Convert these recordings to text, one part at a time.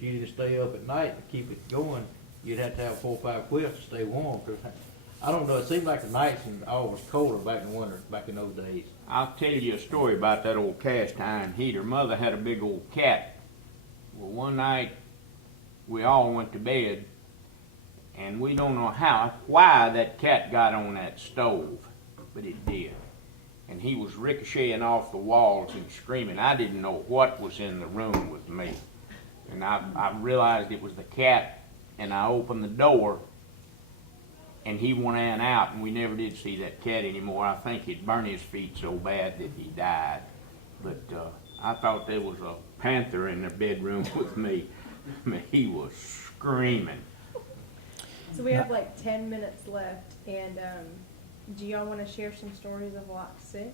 if you didn't stay up at night to keep it going, you'd have to have 4 or 5 quilts to stay warm. Cause I don't know, it seemed like the nights and all was colder back in the winter, back in those days. I'll tell you a story about that old cast iron heater. Mother had a big old cat. Well, one night we all went to bed, and we don't know why that cat got on that stove, but it did. And he was ricocheting off the walls and screaming. I didn't know what was in the room with me. And I realized it was the cat, and I opened the door, and he went out, and we never did see that cat anymore. I think it burned his feet so bad that he died. But I thought there was a panther in the bedroom with me. I mean, he was screaming. So we have like 10 minutes left, and do y'all want to share some stories of Lock 6?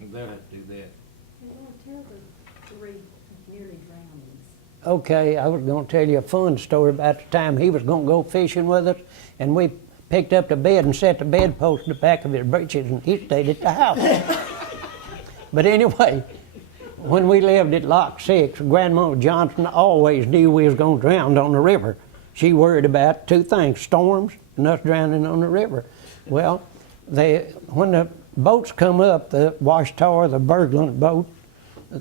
They'll have to do that. Tell the 3 nearly drownings. Okay, I was going to tell you a fun story about the time he was going to go fishing with us, and we picked up the bed and set the bedpost in the back of his breeches, and he stayed at the house. But anyway, when we lived at Lock 6, Grandma Johnson always knew we was going to drown on the river. She worried about 2 things, storms and us drowning on the river. Well, when the boats come up, the Ouachita, the Berglund boat,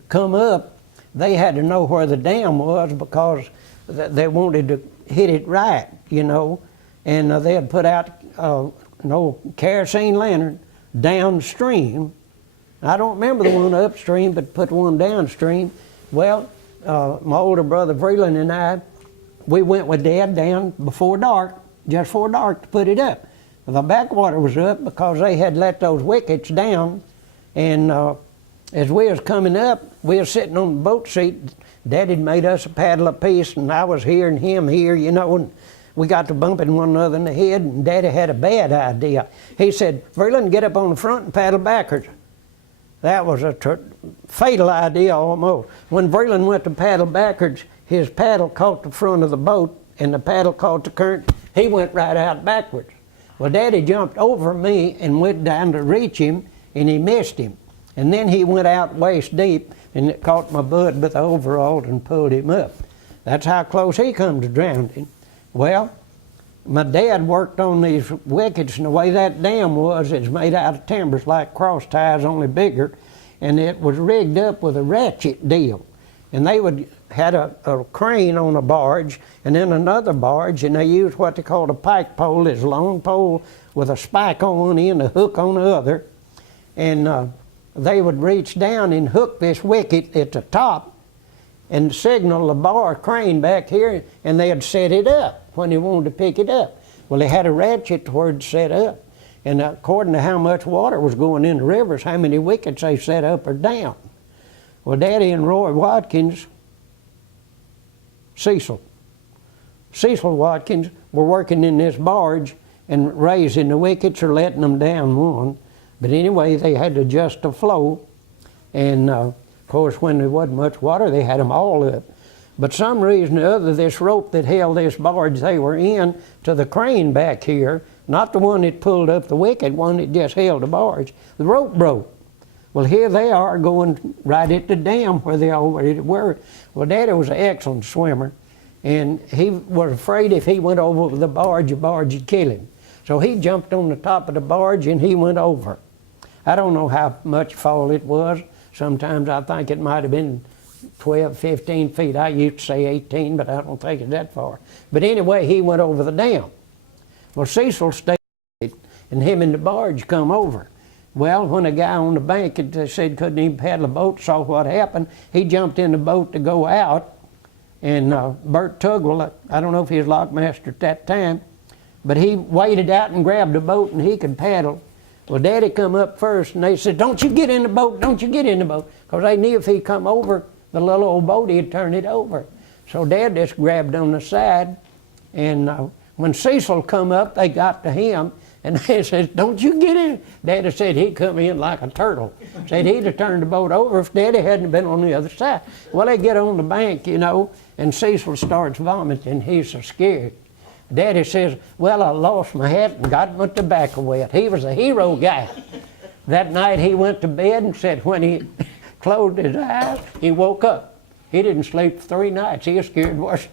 come up, they had to know where the dam was because they wanted to hit it right, you know. And they had put out an old kerosene lantern downstream. I don't remember the one upstream, but put one downstream. Well, my older brother Vreeland and I, we went with Dad down before dark, just before dark, to put it up. The backwater was up because they had let those wickets down, and as we was coming up, we was sitting on the boat seat. Dad had made us a paddle apiece, and I was here and him here, you know, and we got to bumping one another in the head, and Daddy had a bad idea. He said, Vreeland, get up on the front and paddle backwards. That was a fatal idea almost. When Vreeland went to paddle backwards, his paddle caught the front of the boat, and the paddle caught the current. He went right out backwards. Well, Daddy jumped over me and went down to reach him, and he missed him. And then he went out waist deep, and it caught my bud with the overalls and pulled him up. That's how close he come to drowning. Well, my dad worked on these wickets, and the way that dam was, it's made out of timbers like cross ties, only bigger, and it was rigged up with a ratchet deal. And they had a crane on a barge, and then another barge, and they used what they called a pike pole. It's a long pole with a spike on one end, a hook on the other, and they would reach down and hook this wicket at the top and signal the bar crane back here, and they'd set it up when they wanted to pick it up. Well, they had a ratchet where it's set up, and according to how much water was going in the rivers, how many wickets they set up or down. Well, Daddy and Roy Watkins, Cecil Watkins, were working in this barge and raising the wickets or letting them down one. But anyway, they had to adjust the flow, and of course, when there wasn't much water, they had them all up. But some reason or other, this rope that held this barge they were in to the crane back here, not the one that pulled up the wicket, one that just held the barge, the rope broke. Well, here they are going right at the dam where they already were. Well, Daddy was an excellent swimmer, and he was afraid if he went over the barge would kill him. So he jumped on the top of the barge and he went over. I don't know how much fall it was. Sometimes I think it might have been 12, 15 feet. I used to say 18, but I don't think it's that far. But anyway, he went over the dam. Well, Cecil stayed, and him and the barge come over. Well, when a guy on the bank that said couldn't even paddle a boat saw what happened, he jumped in the boat to go out, and Bert Tugwell, I don't know if he was lockmaster at that time, but he waded out and grabbed the boat and he could paddle. Well, Daddy come up first, and they said, don't you get in the boat, don't you get in the boat, because they knew if he come over the little old boat, he'd turn it over. So Dad just grabbed on the side, and when Cecil come up, they got to him, and they said, don't you get in? Daddy said he'd come in like a turtle. Said he'd have turned the boat over if Daddy hadn't been on the other side. Well, they get on the bank, you know, and Cecil starts vomiting. He's so scared. Daddy says, well, I lost my hat and got my tobacco wet. He was a hero guy. That night he went to bed and said when he closed his eyes, he woke up. He didn't sleep for 3 nights. He was scared worse.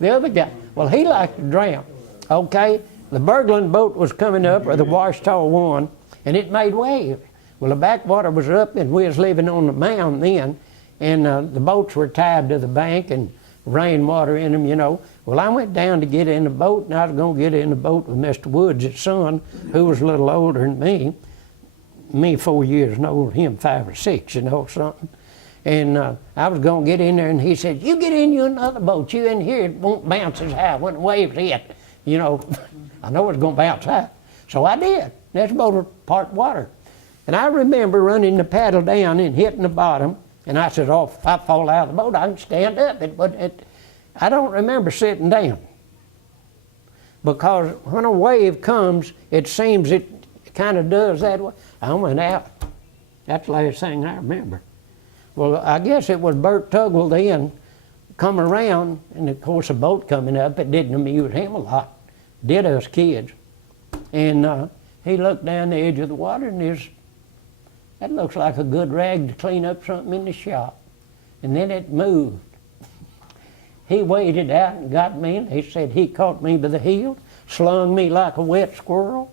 The other guy, well, he liked to drown. Okay, the Berglund boat was coming up, or the Ouachita one, and it made waves. Well, the backwater was up, and we was living on the mound then, and the boats were tied to the bank and rainwater in them, you know. Well, I went down to get in the boat, and I was going to get in the boat with Mr. Woods' son, who was a little older than me. Me 4 years and older, him 5 or 6, you know, something. And I was going to get in there, and he said, you get in you another boat. You in here, it won't bounce as high when the waves hit. You know, I know it's going to bounce high. So I did. That boat was part water. And I remember running the paddle down and hitting the bottom, and I said, oh, if I fall out of the boat, I can stand up. I don't remember sitting down. Because when a wave comes, it seems it kind of does that way. I went out. That's the last thing I remember. Well, I guess it was Bert Tugwell then come around, and of course a boat coming up, it didn't amuse him a lot. Did us kids. And he looked down the edge of the water, and that looks like a good rag to clean up something in the shop. And then it moved. He waded out and got me, and he said he caught me by the heel, slung me like a wet squirrel,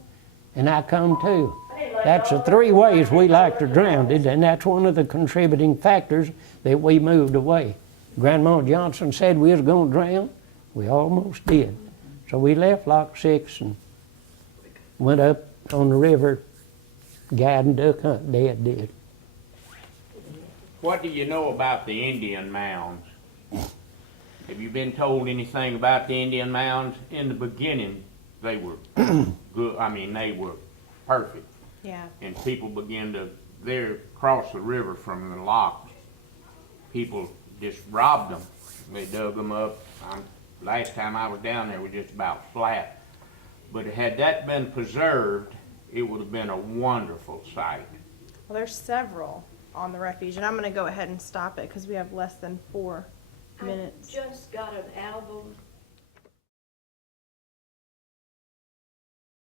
and I come to. That's the 3 ways we like to drown, and that's one of the contributing factors that we moved away. Grandma Johnson said we was going to drown. We almost did. So we left Lock 6 and went up on the river, guiding duck hunt. Dad did. What do you know about the Indian mounds? Have you been told anything about the Indian mounds? In the beginning, they were good. I mean, they were perfect. Yeah. And people began to, there across the river from the lock, people just robbed them. They dug them up. Last time I was down there, it was just about flat. But had that been preserved, it would have been a wonderful sight. Well, there's several on the refuge, and I'm going to go ahead and stop it because we have less than 4 minutes. I just got an album